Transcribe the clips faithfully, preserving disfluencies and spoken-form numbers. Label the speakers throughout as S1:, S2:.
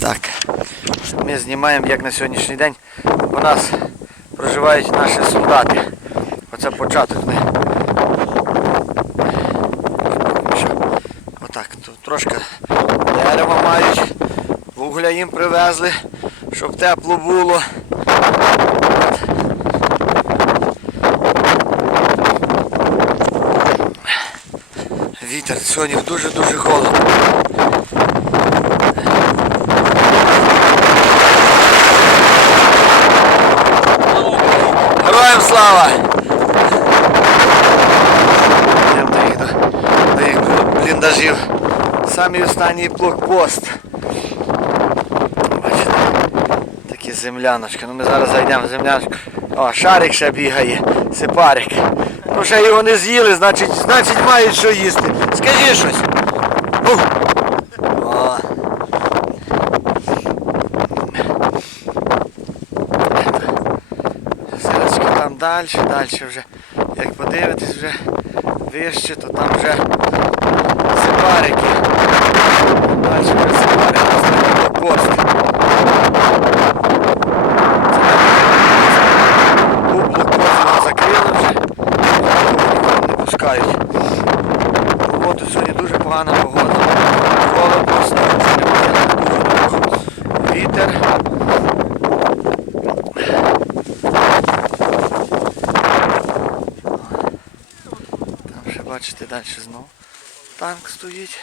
S1: Так, ми знімаємо, як на сьогоднішній день у нас проживають наші солдати. Оце початок ми. Отак, тут трошки дерева мають, вугля їм привезли, щоб тепло було. Вітер, сьогодні дуже-дуже холодно. Героям слава! Йдемо до їх, до, до їх бліндажів. Самий останній блокпост. Бачите, такі земляночки. Ну ми зараз зайдемо в земляночку. О, шарик ще бігає, сипарик. Ну ще його не з'їли, значить, значить мають що їсти. Скажи щось. Ух. О. Зірочки там далі, далі вже. Як подивитись вже вище, то там вже сипарики. Далі вже сипарики, останній блокпост. Був блокпост, його закрили вже. Не пускають. Погода сьогодні дуже погана погода. Холодно, сніг вже немає, дуже вітер. Там ще бачите, далі знову танк стоїть.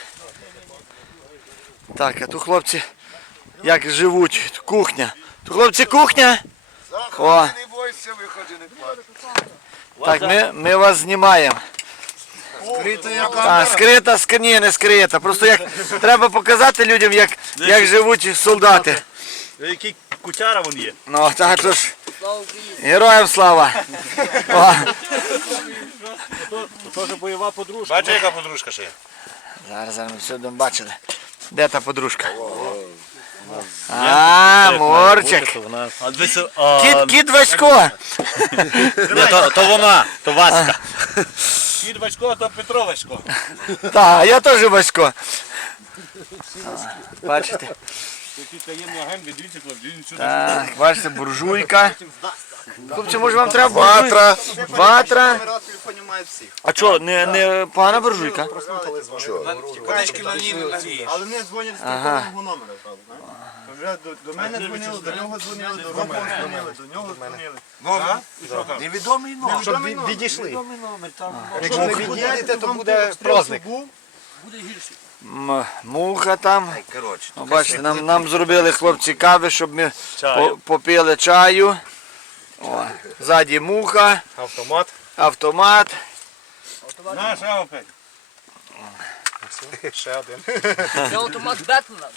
S1: Так, а тут хлопці як живуть, кухня. Тут хлопці кухня. О.
S2: Не бойся, виходи, не плачь.
S1: Так, ми, ми вас знімаємо.
S2: Скрита яка?
S1: А, скрита, ск- ні, не скрита. Просто як треба показати людям, як, як живуть солдати.
S3: Який кутяра вон є.
S1: Ну, так то ж. Героям слава. О,
S3: Це ж бойова подружка.
S2: Бачиш, яка подружка ще є?
S1: зараз, зараз ми все будемо бачили. Де та подружка? А, Морчик.
S3: А дивися, а...
S1: Кіт, кіт Васько.
S3: Не, то, то вона, то Васька. Кіт Васько, то Петро Васько.
S1: Так, я теж Васько. Бачите?
S3: Який таємний агент, відвідці, хлопці, він сюди.
S1: Так, бачите, буржуйка. Хлопці, може вам треба буржуйка?
S2: Ватра.
S1: Ватра.
S2: Номера телефонів мають всіх.
S1: А що, не, не погана буржуйка?
S2: Водички на ній не нагрієш. Але не дзвонять з телефонного номера, правда? Вже до, до мене дзвонили, до нього дзвонили, до Рома дзвонили, до нього дзвонили. Номер?
S3: Невідомий номер.
S2: Щоб відійшли.
S3: Невідомий номер, там.
S2: Якщо не відійдете, то буде праздник.
S3: Буде гірше.
S1: М- Муха там.
S2: Коротше.
S1: О, бачите, нам, нам зробили хлопці кави, щоб ми
S3: Чаю.
S1: по- попили чаю. О, ззаді муха,
S2: Автомат.
S1: автомат.
S3: Наш опять.
S2: Ще один.
S4: Це автомат Бетлера.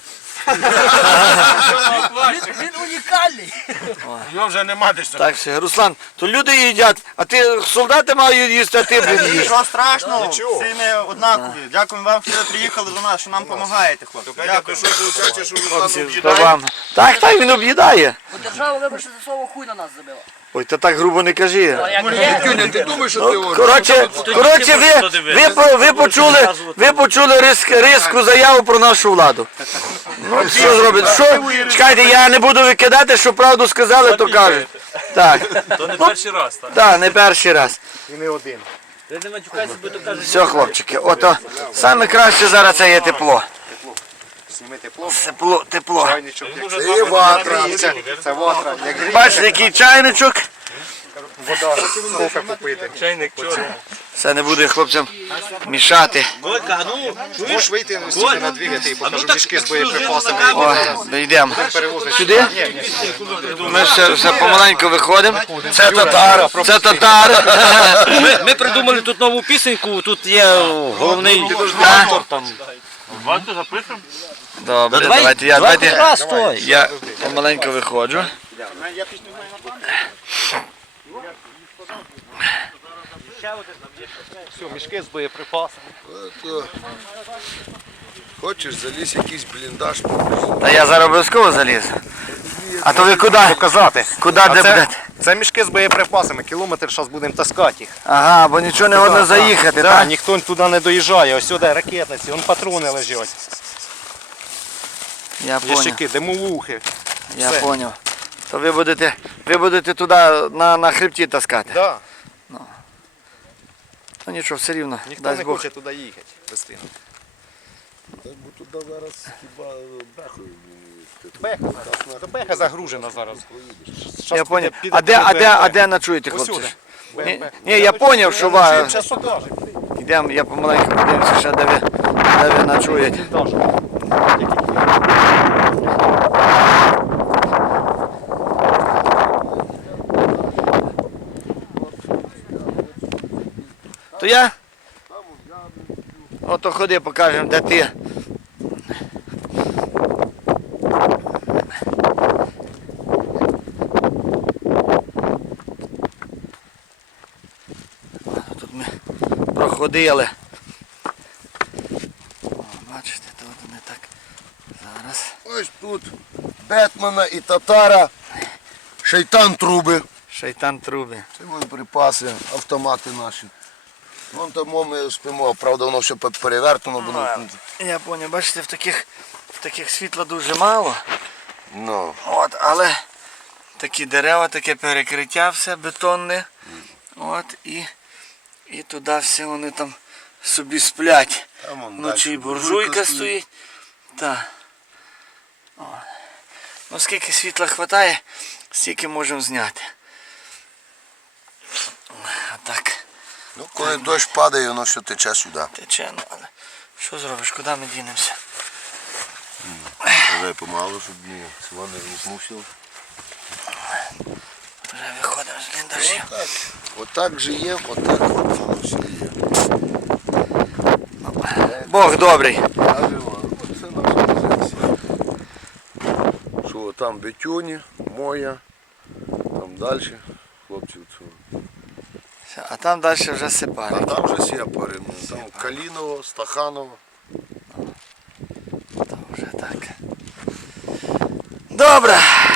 S4: Він, він унікальний.
S3: Його вже нема десь.
S1: Так, все, Руслан, то люди їдять, а ти солдати мають їсти, а ти блін їш.
S5: Нічого страшного, всі ми однакові. Дякуємо вам, що ви приїхали до нас, що нам допомагаєте, хлопці.
S2: Дякую, що ти участвуєш, що
S1: Хлопці,
S2: Руслан
S1: то
S2: об'їдає.
S1: вам. Так, так, він об'їдає.
S4: Бо держава, вибачте, за слово хуй на нас забила.
S1: Ой, та так грубо не кажи.
S4: А як є?
S2: Ти думаєш, що ти
S1: Ну, коротше, коротше ви, ви, по- ви, почули, ви почули риск, риску заяву про нашу владу. Ну, що зробити? Що? Чекайте, я не буду викидати, що правду сказали, то кажуть. Так,
S3: То не перший раз, так?
S1: так, не перший раз.
S2: І не один.
S3: Ти не матюкайся, бо то кажеш.
S1: Все, хлопчики, ото саме краще зараз це є тепло.
S2: Сніми тепло.
S1: Тепло, тепло.
S2: Чайничок. Це є ватра. Це, це ватра. Як гріє,
S1: Бачите, який чайничок.
S2: вода. Кофе попити.
S3: Чайник чорний.
S1: Це не буде хлопцям мішати.
S3: Колька, ну,
S2: Можеш вийти стільки на двигати і покажу мішки з боєприпасами.
S1: О, йдемо.
S2: Перевозить.
S1: Сюди? Ми все, все помаленьку виходимо. Це татар. Це татар.
S3: Ми, ми придумали тут нову пісеньку, тут є головний автор там. Ванту запишемо?
S1: Добре, давайте я, давайте
S3: Раз той.
S1: я помаленьку виходжу.
S2: Все, мішки з боєприпасами. Хочеш залізь якийсь бліндаж?
S1: Та я зараз обов'язково заліз. А то ви куди?
S2: Показати.
S1: Куди де будете?
S2: Це мішки з боєприпасами, кілометр зараз будемо таскати їх.
S1: Ага, бо нічого не годно заїхати,
S2: Так,
S1: так?
S2: ніхто туди не доїжджає, ось сюди ракетниці, вон патрони лежать.
S1: Я поняв.
S2: Ящики, димовухи.
S1: Я
S2: все.
S1: поняв. То ви будете, ви будете туди на, на хребті таскати.
S2: Да.
S1: Ну нічого, все рівно.
S2: Ніхто
S1: дасть
S2: не
S1: Бог.
S2: хоче туди їхати. Вести.
S6: Так бо туди зараз хіба бехою.
S2: Беха, зараз. Беха загружена зараз. Щас
S1: Я
S2: піде-
S1: поняв.
S2: піде
S1: А де, а де, а
S2: БМП.
S1: де ночуєте, хлопці?
S2: Усюди.
S1: Ні,
S2: БМП.
S1: ні, я поняв, що ви...
S2: Зараз сюди.
S1: Йдемо, я помаленьку подивимося, ще де ви, де ви ночуєте. То я? Ото ходи, покажемо, де ти. Тут ми проходили. О, бачите, тут вони так. Зараз.
S6: Ось тут Бетмана і татара, шайтан труби.
S1: Шайтан труби.
S6: Це боєприпаси, автомати наші. Вон тому ми спимо, правда воно все перевертено було.
S1: Я поняв, бачите, в таких, в таких світла дуже мало.
S6: Ну,
S1: От, але такі дерева, таке перекриття все бетонне. От, і, і туди все вони там собі сплять.
S6: там вон
S1: Вночі
S6: далі
S1: буржуйка стоїть. Так. О. Ну скільки світла вистачає, стільки можемо зняти. А так.
S6: Ну, коли дощ падає, воно все тече сюди.
S1: Тече, ну але що зробиш, куди ми дінемося?
S6: Давай помалу, щоб не село не рухнувся.
S1: Вже виходимо з бліндажів.
S6: Отак. Отак же є, отак от воно все є.
S1: Бог добрий.
S6: Каже вам, оце наша позиція. Що там Бетюні, моя, там далі хлопців цього.
S1: Все, а там далі вже
S6: А
S1: сепарик.
S6: там вже сепари, ну, там Каліново, Стаханово.
S1: Там вже так. Добре.